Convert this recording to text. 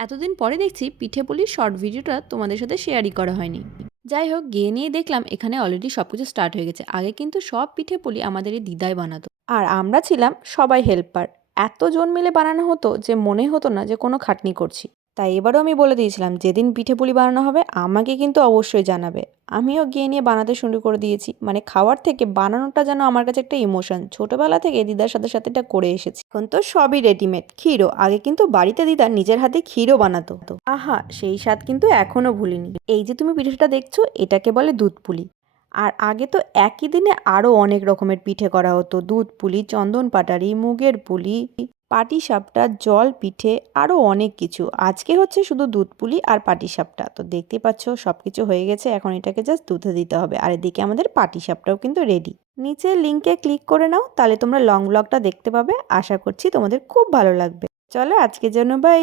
এতদিন পরে দেখছি পিঠে পুলির শর্ট ভিডিওটা তোমাদের সাথে শেয়ারই করা হয়নি। যাই হোক, গিয়ে নিয়ে দেখলাম এখানে অলরেডি সব কিছু স্টার্ট হয়ে গেছে। আগে কিন্তু সব পিঠে পুলি আমাদের এই দিদাই বানাতো, আর আমরা ছিলাম সবাই হেল্পার। এত জন মিলে বানানো হতো যে মনে হতো না যে কোনো খাটনি করছি। তাই এবারও আমি বলে দিয়েছিলাম যেদিন পিঠে পুলি বানানো হবে আমাকে কিন্তু অবশ্যই জানাবে। আমিও গিয়ে নিয়ে বানাতে শুরু করে দিয়েছি। মানে খাওয়ার থেকে বানানোটা যেন আমার কাছে একটা ইমোশন। ছোটবেলা থেকে দিদার সাথে সাথে এটা করে এসেছি। এখন তো সবই রেডিমেড। ক্ষীরও আগে কিন্তু বাড়িতে দিদা নিজের হাতে ক্ষীরও বানাতো। আহা, সেই স্বাদ কিন্তু এখনো ভুলিনি। এই যে তুমি পিঠেটা দেখছো এটাকে বলে দুধ পুলি। আর আগে তো একই দিনে আরও অনেক রকমের পিঠে করা হতো। দুধ পুলি, চন্দন পাটারি, মুগের পুলি, পাটিসাপটা, জল পিঠে, আরও অনেক কিছু। আজকে হচ্ছে শুধু দুধ পুলি আর পাটিসাপটা। তো দেখতেই পাচ্ছ সব কিছু হয়ে গেছে, এখন এটাকে জাস্ট দুধে দিতে হবে। আর এদিকে আমাদের পাটিসাপটাও কিন্তু রেডি। নিচের লিঙ্কে ক্লিক করে নাও, তাহলে তোমরা লং ব্লগটা দেখতে পাবে। আশা করছি তোমাদের খুব ভালো লাগবে। চলো আজকের জন্য বাই।